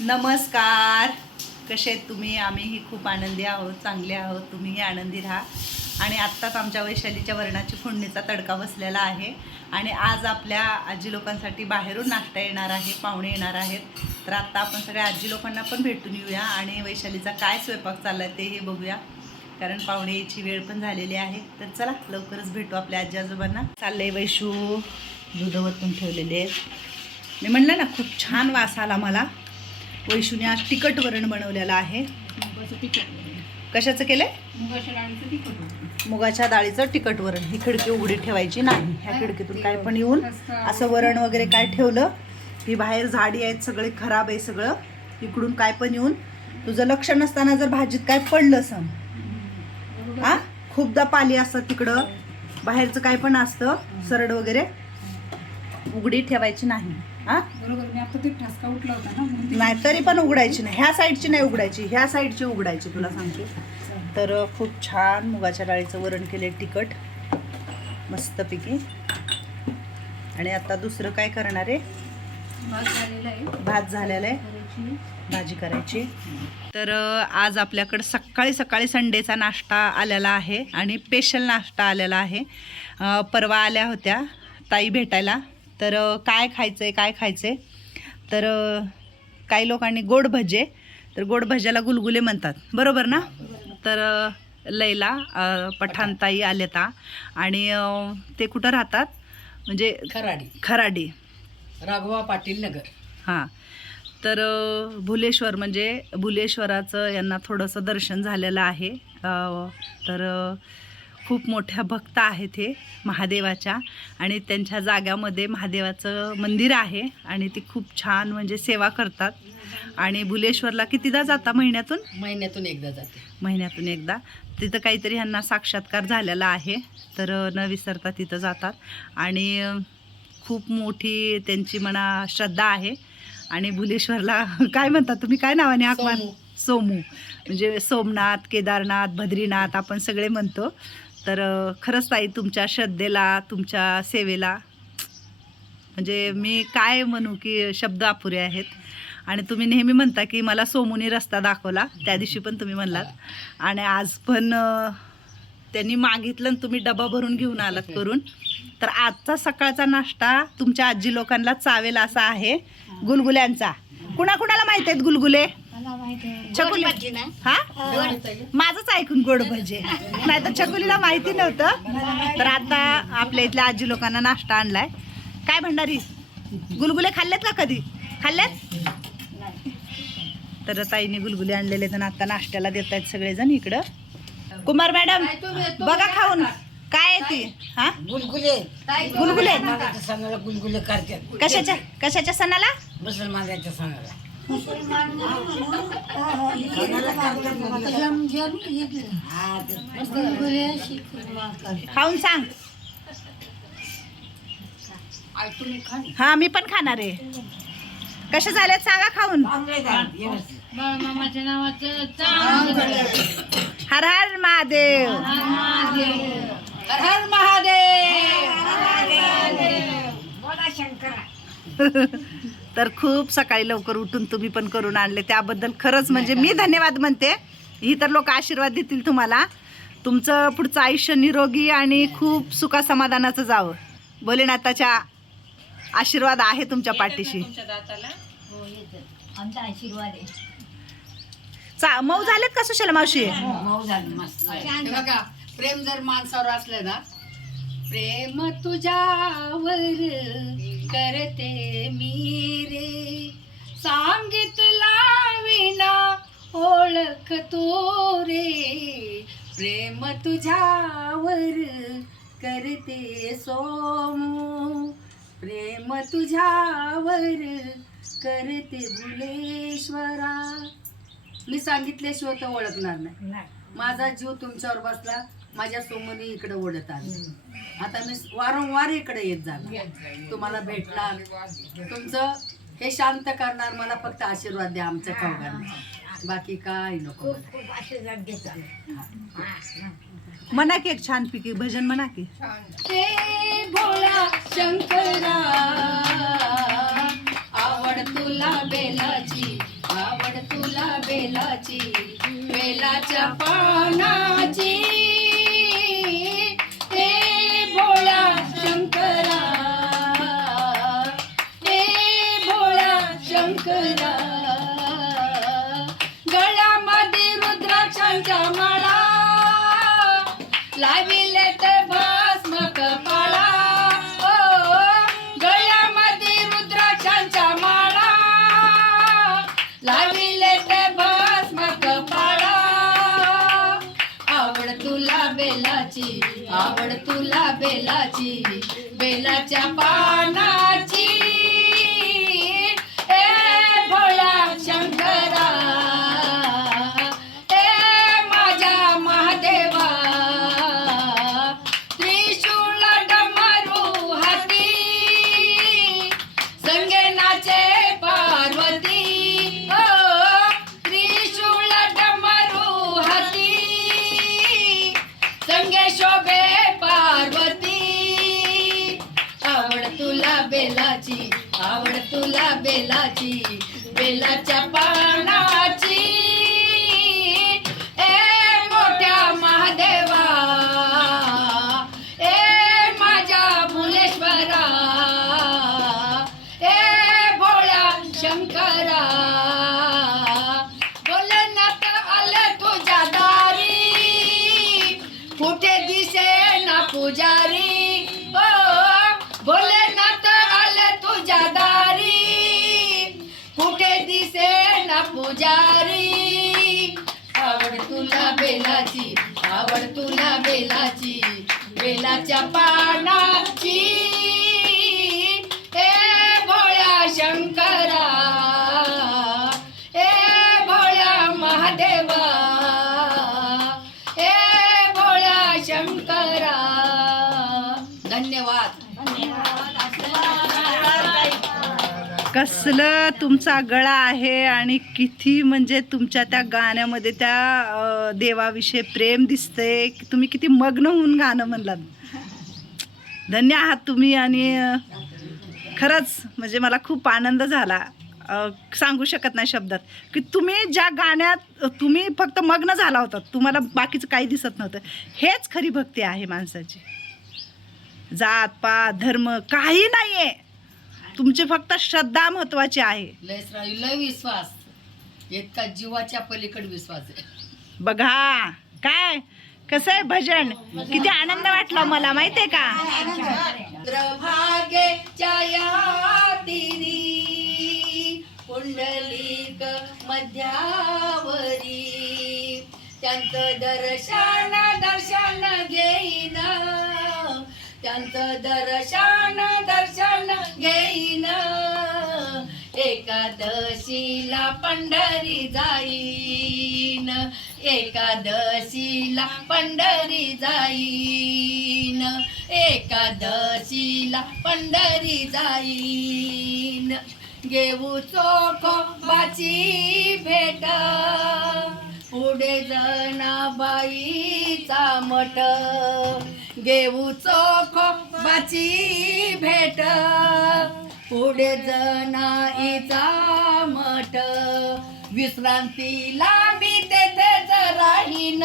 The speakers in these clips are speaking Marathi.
नमस्कार. कसे आहेत तुम्ही? आम्हीही खूप आनंदी आहोत चांगले आहोत. तुम्हीही आनंदी राहा. आणि आत्ताच आमच्या वैशालीच्या वर्णाची फोडणीचा तडका बसलेला आहे. आणि आज आपल्या आजी लोकांसाठी बाहेरून नाश्ता येणार आहे पाहुणे येणार आहेत. तर आत्ता आपण सगळ्या आजी लोकांना पण भेटून येऊया आणि वैशालीचा काय स्वयंपाक चालला आहे तेही बघूया. कारण पाहुणे याची वेळ पण झालेली आहे. तर चला लवकरच भेटू आपल्या आजी आजोबांना. चाललंय वैशू. दूध वतून ठेवलेले आहेत. मी म्हणलं ना खूप छान वास आला मला. वैशूने आज तिखट वरण बनवलेलं आहे. कशाचं केलंय? मुगाच्या डाळीचं तिखट वरण. ही खिडकी उघडी ठेवायची नाही. ह्या खिडकीतून काय पण येऊन असं वरण वगैरे काय ठेवलं ही बाहेर झाडी आहेत सगळे खराब आहे सगळं. इकडून काय पण येऊन तुझं लक्ष नसताना जर भाजीत काय पडलं सम हा? खूपदा पाली असतात तिकडं. बाहेरचं काय पण असतं सरड वगैरे उघडी ठेवायची नाही. हा? नाही तरी पण उघडायची नाही. ह्या साईडची नाही उघडायची. ह्या साईडची उघडायची तुला सांगते. तर खूप छान मुगाच्या डाळीचं वरण केले तिखट. मस्तपैकी. आणि आता दुसरं काय करणार आहे? भात झालेला आहे. भाजी करायची. तर आज आपल्याकडं सकाळी सकाळी संडेचा नाश्ता आलेला आहे आणि स्पेशल नाश्ता आलेला आहे. परवा आल्या होत्या ताई भेटायला. तर काय खायचं आहे काय खायचं आहे तर काही लोकांनी गोड भजे तर गोड भज्याला गुलगुले म्हणतात. बरोबर ना? तर लैला पठाणताई आलेता आणि ते कुठं राहतात? म्हणजे खराडी. खराडी. राघवा पाटील नगर. हां. तर भुलेश्वर म्हणजे भुलेश्वराचं यांना थोडंसं दर्शन झालेलं आहे. तर खूप मोठ्या भक्त आहेत हे महादेवाच्या. आणि त्यांच्या जाग्यामध्ये महादेवाचं मंदिर आहे आणि ते खूप छान म्हणजे सेवा करतात. आणि भुलेश्वरला कितीदा जाता? महिन्यातून? महिन्यातून एकदा जाते. महिन्यातून एकदा. तिथं काहीतरी ह्यांना साक्षात्कार झालेला आहे. तर न विसरता तिथं जातात. आणि खूप मोठी त्यांची म्हणा श्रद्धा आहे. आणि भुलेश्वरला काय म्हणतात तुम्ही? काय नावाने सोमू. सोमू. म्हणजे सोमनाथ केदारनाथ बद्रीनाथ आपण सगळे म्हणतो. तर खरंच ताई तुमच्या श्रद्धेला तुमच्या सेवेला म्हणजे मी काय म्हणू की शब्द अपुरे आहेत. आणि तुम्ही नेहमी म्हणता की मला सोमूनी रस्ता दाखवला त्या दिवशी पण तुम्ही म्हणलात. आणि आज पण त्यांनी मागितलं आणि तुम्ही डबा भरून घेऊन आलात करून. तर आजचा सकाळचा नाश्ता तुमच्या आजी लोकांना चावेल असा आहे. गुलगुल्यांचा. कुणाकुणाला माहीत आहेत गुलगुले? चकुली हा? माझंच ऐकून गोड भजे. नाही तर चकुलीला माहिती नव्हतं. तर आता आपल्या इथल्या आजी लोकांना नाश्ता आणलाय. काय भंडारी? गुलगुले खाल्लेत का कधी? खाल्लेत? तर ताईने गुलगुले आणलेले तर आता नाश्त्याला देत आहेत सगळेजण इकडं. कुमार मॅडम बघा खाऊन. काय आहे ती? हा? गुलगुले. गुलगुले. गुलगुले करतात. कशाच्या कशाच्या सणाला? मुसलमानाच्या सणाला. खाऊन सांग. हा मी पण खाणार आहे. कशा झाल्यात सांगा खाऊन. झाले, हर हर महादेव. हर हर महादेव. शंकरा. तर खूप सकाळी लवकर उठून तुम्ही पण करून आणले. त्याबद्दल खरंच म्हणजे मी धन्यवाद म्हणते. ही तर लोक आशीर्वाद देतील तुम्हाला. तुमचं पुढचं आयुष्य निरोगी आणि खूप सुखा समाधानाचं जावं. भोलेनाथाच्या आशीर्वाद आहे तुमच्या पाठीशी. आमचा आशीर्वाद आहे. चा मऊ झालेत का सुशाला मावशी? मऊ झाली मस्त हे बघा प्रेम जर माणसावर असलं ना प्रेम तुझ्यावर करते मी रे सांगितला विना ओळख तो रे प्रेम तुझ्यावर करते सोमू. प्रेम तुझ्यावर करते भुलेश्वरा. मी सांगितल्याशिवाय तर ओळखणार नाही. माझा जीव तुमच्यावर बसला. माझ्या सोमनी इकडे ओढत आला. आता मी वारंवार इकडे येत जाणार. तुम्हाला भेटणार. तुमचं हे शांत करणार मला फक्त आशीर्वाद द्या आमच्या चौघांना बाकी काय नको आशीर्वाद म्हणा की एक छान पिकी भजन म्हणा की. हे भोळा शंकरा आवड तुला बेलाची तुला बेलाची बेलाच्या पानाची. बेलाची आवड तुला बेलाची बेलाच्या पाना बेलाची आवड तुला बेलाची. बेलाच्या पा पुजारी ओ भोलेनाथ आले तुझ्या दारी. कुठे दिसे ना पुजारी? आवड तुला बेलाची आवड तुला बेलाची बेलाच्या पानाची. कसलं तुमचा गळा आहे आणि किती म्हणजे तुमच्या त्या गाण्यामध्ये त्या देवाविषयी प्रेम दिसतंय. की तुम्ही किती मग्न होऊन गाणं म्हणलात. धन्य आहात तुम्ही आणि खरंच म्हणजे मला खूप आनंद झाला. सांगू शकत नाही शब्दात. की तुम्ही ज्या गाण्यात तुम्ही फक्त मग्न झाला होता. तुम्हाला बाकीचं काही दिसत नव्हतं. हेच खरी भक्ती आहे माणसाची. जात पात धर्म काही नाही आहे तुमची फक्त श्रद्धा महत्वाची आहे. लय श्रावी लय विश्वास. इतका जीवाच्या पलीकडे विश्वास आहे. बघा काय? कसं आहे भजन? किती आनंद वाटला मला माहितीये का? चंद्रभागे छाया तिरी पुंडलिक मध्यावरी. त्यांचं दर्शन दर्शन घेईन. त्यांचं दर्शन दर्शन घेईन. एकादशीला पंढरी जाईन. एकादशीला पंढरी जाईन. एकादशीला पंढरी जाईन. घेऊ चोखोबाची भेट. पुढे जनाबाईचा मठ. घेऊ चोखोबाची भेट. पुढे जनाईचा मठ. विश्रांतीला मी तेथेच राहीन.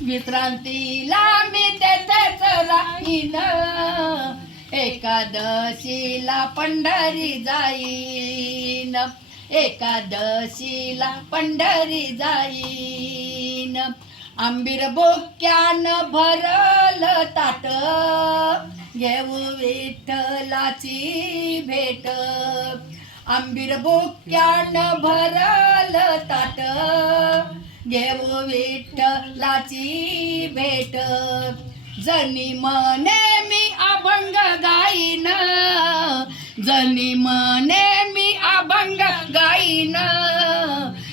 विश्रांतीला मी तेथेच राहीन. एकादशीला पंढरी जाईन. एकादशीला पंढरी जाईन. आंबीर बोक्यान भरल ताट घेऊ विठ्ठलाची भेट. आंबीर बोक्यान भरल ताट घेऊ विठ्ठलाची भेट. जनी मने मी अभंग गाईन. जनी मने मी अभंग गाईन.